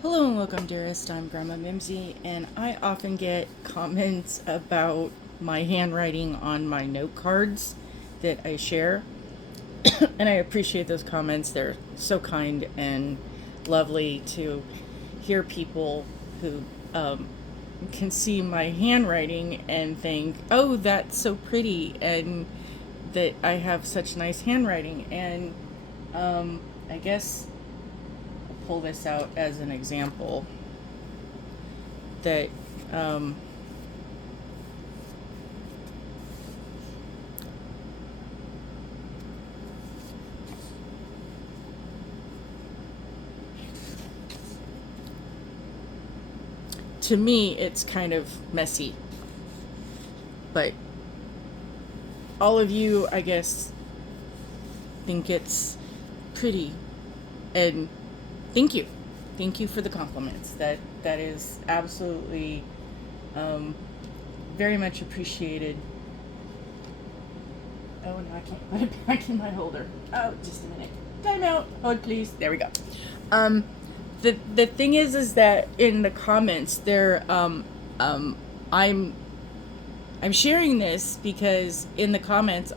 Hello and welcome, dearest. I'm Grandma Mimsy, and I often get comments about my handwriting on my note cards that I share. And I appreciate those comments. They're so kind and lovely to hear people who can see my handwriting and think, oh, that's so pretty, and that I have such nice handwriting. And I guess I'll pull this out as an example that um, to me it's kind of messy, but all of you, I guess, think it's pretty, and thank you. Thank you for the compliments. That is absolutely um, very much appreciated. Oh, no, I can't put it back in my holder. Oh, just a minute. Time out. Hold, please. There we go. Um, the thing is that in the comments there, I'm sharing this because in the comments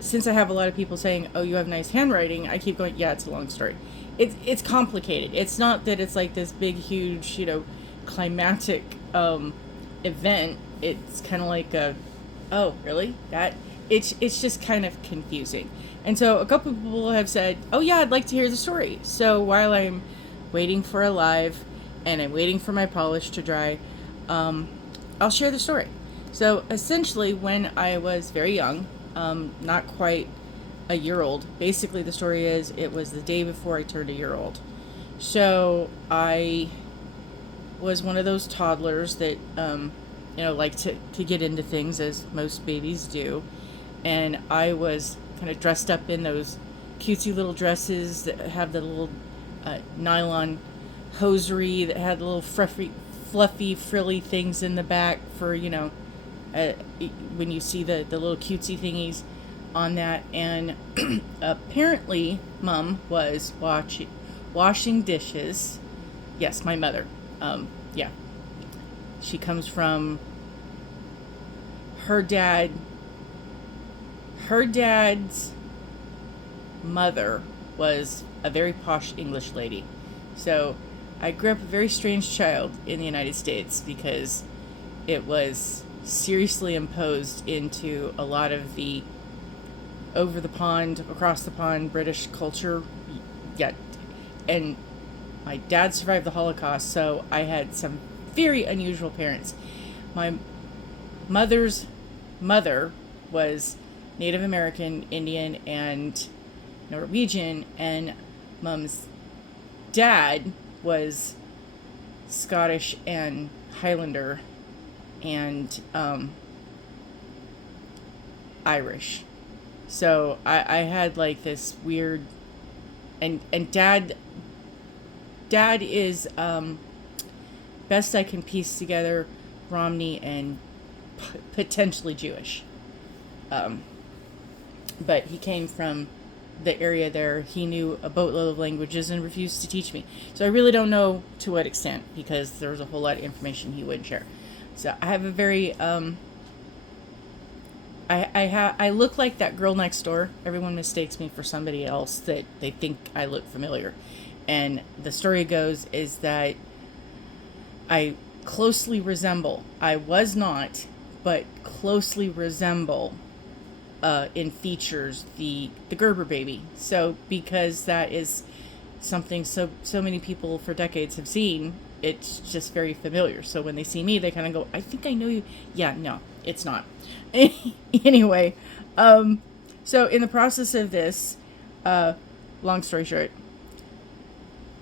since I have a lot of people saying, "Oh, you have nice handwriting," I keep going, "Yeah, it's a long story. It's complicated. It's not that it's like this big, huge, climatic event. It's kind of like a, oh, really? That it's just kind of confusing." And so a couple of people have said, "Oh yeah, I'd like to hear the story." So while I'm waiting for a live and I'm waiting for my polish to dry, I'll share the story. So essentially, when I was very young, not quite a year old, basically the story is it was the day before I turned a year old. So I was one of those toddlers that, like to get into things as most babies do. And I was kind of dressed up in those cutesy little dresses that have the little nylon hosiery that had little fluffy, frilly things in the back for, uh, when you see the little cutesy thingies on that. And apparently, Mom was washing dishes. Yes, my mother. Yeah. She comes from her dad. Her dad's mother was a very posh English lady. So I grew up a very strange child in the United States because it was seriously imposed into a lot of the over the pond, across the pond British culture. Yeah. And my dad survived the Holocaust, so I had some very unusual parents. My mother's mother was Native American, Indian, and Norwegian, and Mom's dad was Scottish and Highlander and Irish. So I had like this weird, and dad is best I can piece together Romney and potentially Jewish. Um, but he came from the area there. He knew a boatload of languages and refused to teach me. So I really don't know to what extent because there was a whole lot of information he wouldn't share. So I have a very I look like that girl next door. Everyone mistakes me for somebody else that they think I look familiar. And the story goes is that I closely resemble. I was not, but closely resemble in features the Gerber baby. So because that is something so many people for decades have seen, it's just very familiar. So when they see me, they kind of go, "I think I know you." Yeah, no, it's not. Anyway, so in the process of this, long story short,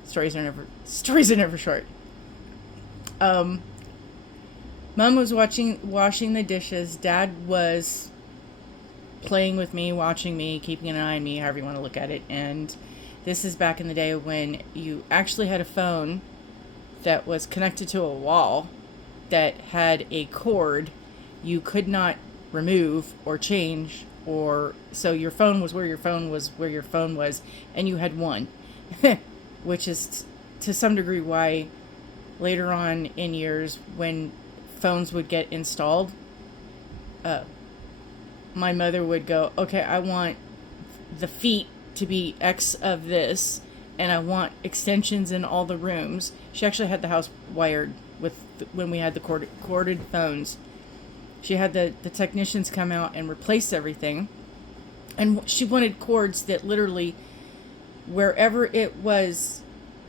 stories are never short. Um, Mom was washing the dishes. Dad was playing with me, watching me, keeping an eye on me, however you want to look at it. And this is back in the day when you actually had a phone that was connected to a wall that had a cord you could not remove or change, or so your phone was where your phone was, and you had one, which is to some degree why later on in years when phones would get installed, my mother would go, okay, I want the feet to be X of this, and I want extensions in all the rooms. She actually had the house wired with when we had the corded phones. She had the technicians come out and replace everything. And she wanted cords that literally, wherever it was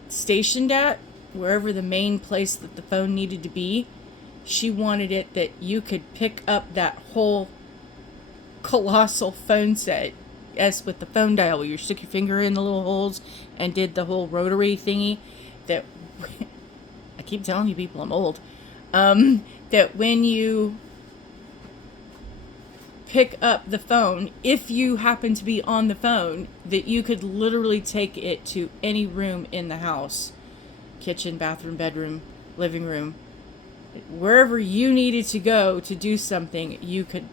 stationed at, wherever the main place that the phone needed to be, she wanted it that you could pick up that whole colossal phone set, as with the phone dial, where you stick your finger in the little holes and did the whole rotary thingy. That I keep telling you people I'm old. That when you pick up the phone, if you happen to be on the phone, that you could literally take it to any room in the house, kitchen, bathroom, bedroom, living room, wherever you needed to go to do something, you could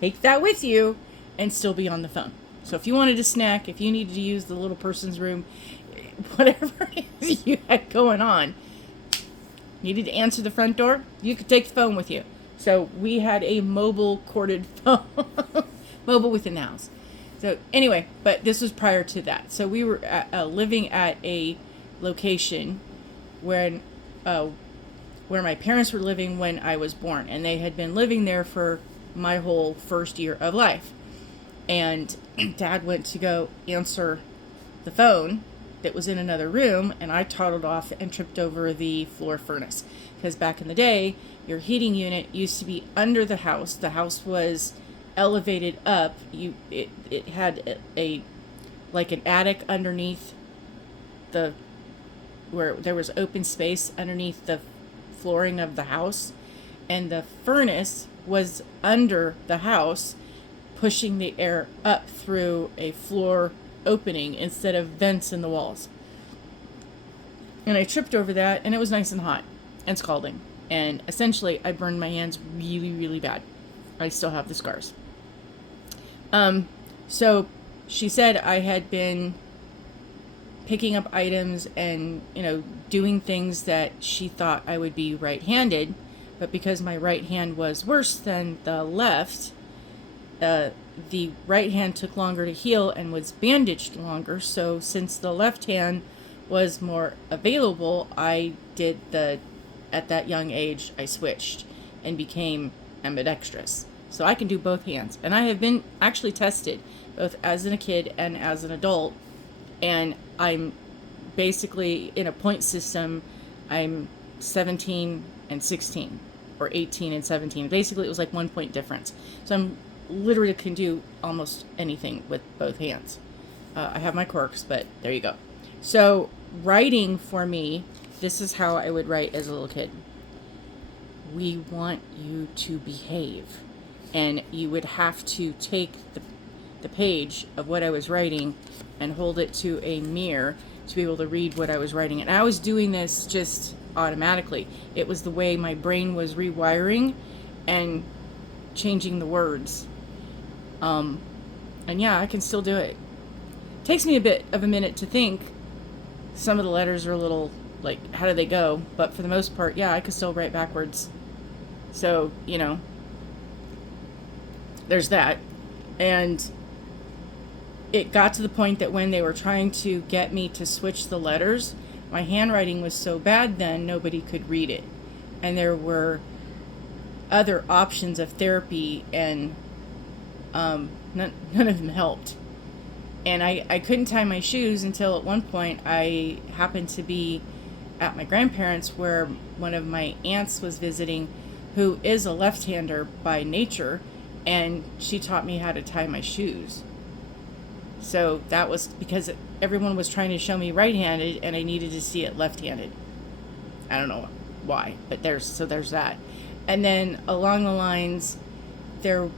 take that with you and still be on the phone. So if you wanted a snack, if you needed to use the little person's room, whatever it is you had going on, needed to answer the front door, you could take the phone with you. So we had a mobile corded phone, mobile within the house. So anyway, but this was prior to that. So we were living at a location where my parents were living when I was born, and they had been living there for my whole first year of life. And Dad went to go answer the phone that was in another room, and I toddled off and tripped over the floor furnace. Because back in the day, your heating unit used to be under the house. The house was elevated up. It had a like an attic underneath the, where there was open space underneath the flooring of the house, and the furnace was under the house, pushing the air up through a floor opening instead of vents in the walls. And I tripped over that, and it was nice and hot and scalding, and essentially I burned my hands really, really bad. I still have the scars. So she said I had been picking up items and, doing things that she thought I would be right-handed, but because my right hand was worse than the left, the right hand took longer to heal and was bandaged longer. So since the left hand was more available, at that young age, I switched and became ambidextrous. So I can do both hands. And I have been actually tested both as a kid and as an adult. And I'm basically in a point system. I'm 17 and 16, or 18 and 17. Basically, it was like 1 point difference. So I'm literally can do almost anything with both hands. I have my quirks, but there you go. So writing for me, this is how I would write as a little kid. We want you to behave. And you would have to take the page of what I was writing and hold it to a mirror to be able to read what I was writing. And I was doing this just automatically. It was the way my brain was rewiring and changing the words. And yeah, I can still do it. Takes me a bit of a minute to think. Some of the letters are a little like, how do they go? But for the most part, yeah, I could still write backwards. So, there's that. And it got to the point that when they were trying to get me to switch the letters, my handwriting was so bad then nobody could read it. And there were other options of therapy, and none of them helped. And I couldn't tie my shoes until at one point I happened to be at my grandparents', where one of my aunts was visiting, who is a left-hander by nature, and she taught me how to tie my shoes. So that was because everyone was trying to show me right-handed, and I needed to see it left-handed. I don't know why, but there's that. And then along the lines, they're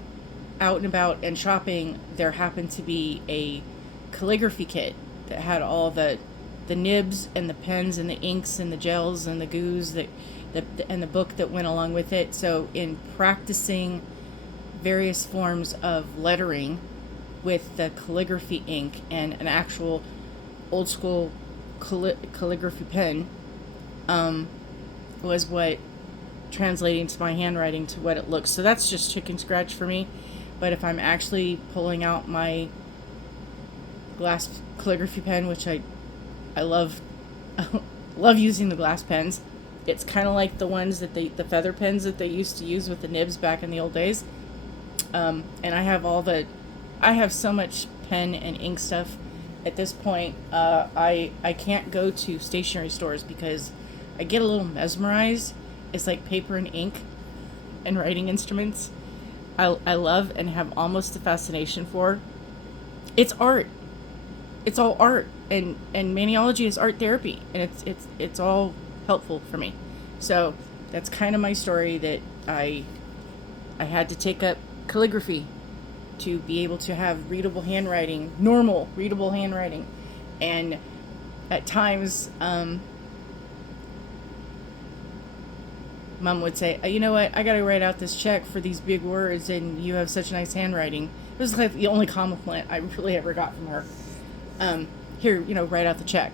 out and about and shopping, there happened to be a calligraphy kit that had all the nibs and the pens and the inks and the gels and the goos and the book that went along with it. So in practicing various forms of lettering with the calligraphy ink and an actual old school calligraphy pen was what translating to my handwriting to what it looks. So that's just chicken scratch for me. But if I'm actually pulling out my glass calligraphy pen, which I love, love using the glass pens. It's kind of like the ones that the feather pens that they used to use with the nibs back in the old days. And I have so much pen and ink stuff at this point. I can't go to stationery stores because I get a little mesmerized. It's like paper and ink and writing instruments. I love and have almost a fascination for. It's art. It's all art, and maniology is art therapy, and it's all helpful for me. So that's kind of my story, that I had to take up calligraphy to be able to have readable handwriting, normal readable handwriting, and at times Mom would say, you know what, I gotta write out this check for these big words and you have such nice handwriting. It was like the only compliment I really ever got from her. Here, write out the check.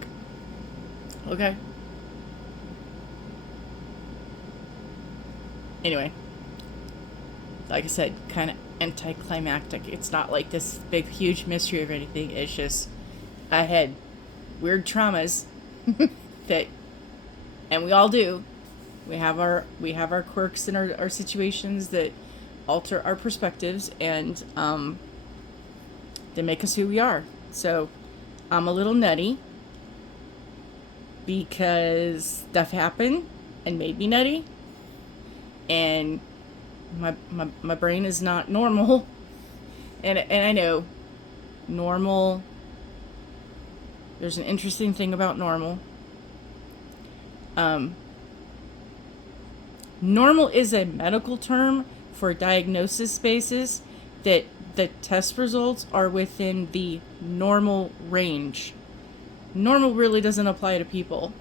Okay? Anyway, like I said, kind of anticlimactic. It's not like this big, huge mystery of anything. It's just, I had weird traumas that, and we all do. We have our quirks and our situations that alter our perspectives, and they make us who we are. So I'm a little nutty because stuff happened and made me nutty, and my brain is not normal, and I know normal. There's an interesting thing about normal. Normal is a medical term for diagnosis basis that the test results are within the normal range. Normal really doesn't apply to people.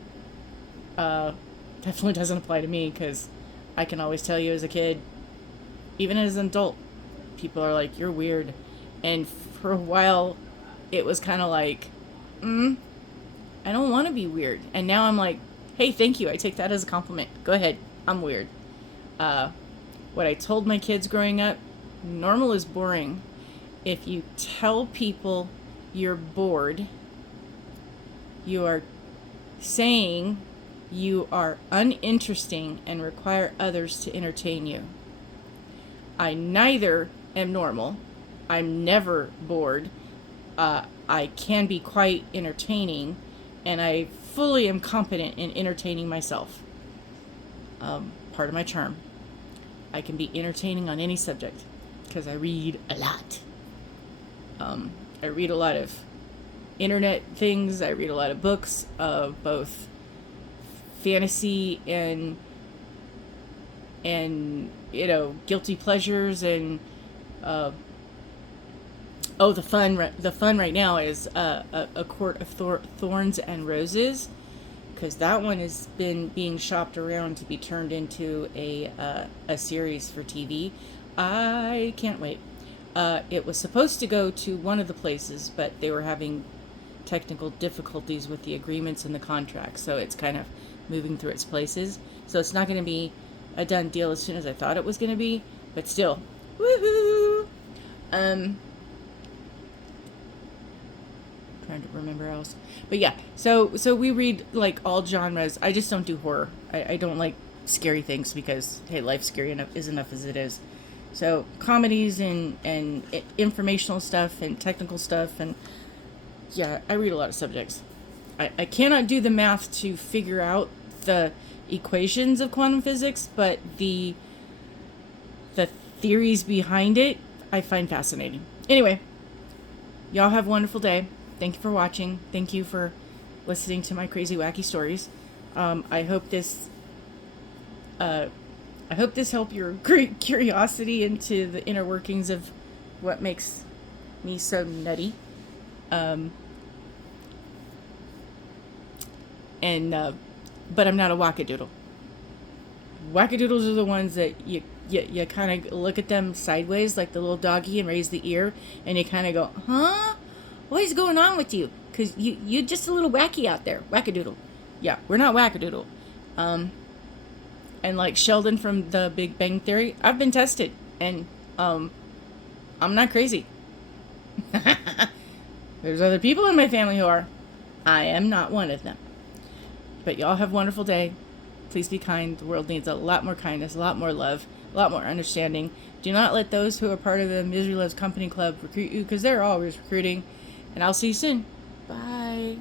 Definitely doesn't apply to me, because I can always tell you as a kid, even as an adult, people are like, you're weird. And for a while, it was kind of like, I don't want to be weird. And now I'm like, hey, thank you. I take that as a compliment. Go ahead. I'm weird. What I told my kids growing up, normal is boring. If you tell people you're bored, you are saying you are uninteresting and require others to entertain you. I neither am normal. I'm never bored. I can be quite entertaining, and I fully am competent in entertaining myself. Part of my charm. I can be entertaining on any subject because I read a lot. I read a lot of internet things. I read a lot of books of both fantasy and guilty pleasures, and the fun right now is a Court of Thorns and Roses, because that one has been being shopped around to be turned into a series for TV. I can't wait. It was supposed to go to one of the places, but they were having technical difficulties with the agreements and the contracts, so it's kind of moving through its places. So it's not going to be a done deal as soon as I thought it was going to be, but still, woohoo! Trying to remember else, but yeah. So we read like all genres. I just don't do horror. I don't like scary things because hey, life's scary enough as it is. So comedies and informational stuff and technical stuff, and yeah, I read a lot of subjects. I cannot do the math to figure out the equations of quantum physics, but the theories behind it I find fascinating. Anyway, y'all have a wonderful day. Thank you for watching. Thank you for listening to my crazy wacky stories. I hope this helped your great curiosity into the inner workings of what makes me so nutty. But I'm not a wackadoodle. Wackadoodles are the ones that you kind of look at them sideways like the little doggy and raise the ear, and you kind of go, huh? What is going on with you? because you just a little wacky out there, wackadoodle. Yeah, we're not wackadoodle. And like Sheldon from The Big Bang Theory, I've been tested, and I'm not crazy. There's other people in my family who are. I am not one of them. But y'all have a wonderful day. Please be kind. The world needs a lot more kindness, a lot more love, a lot more understanding. Do not let those who are part of the Misery Loves Company Club recruit you, because they're always recruiting. And I'll see you soon. Bye.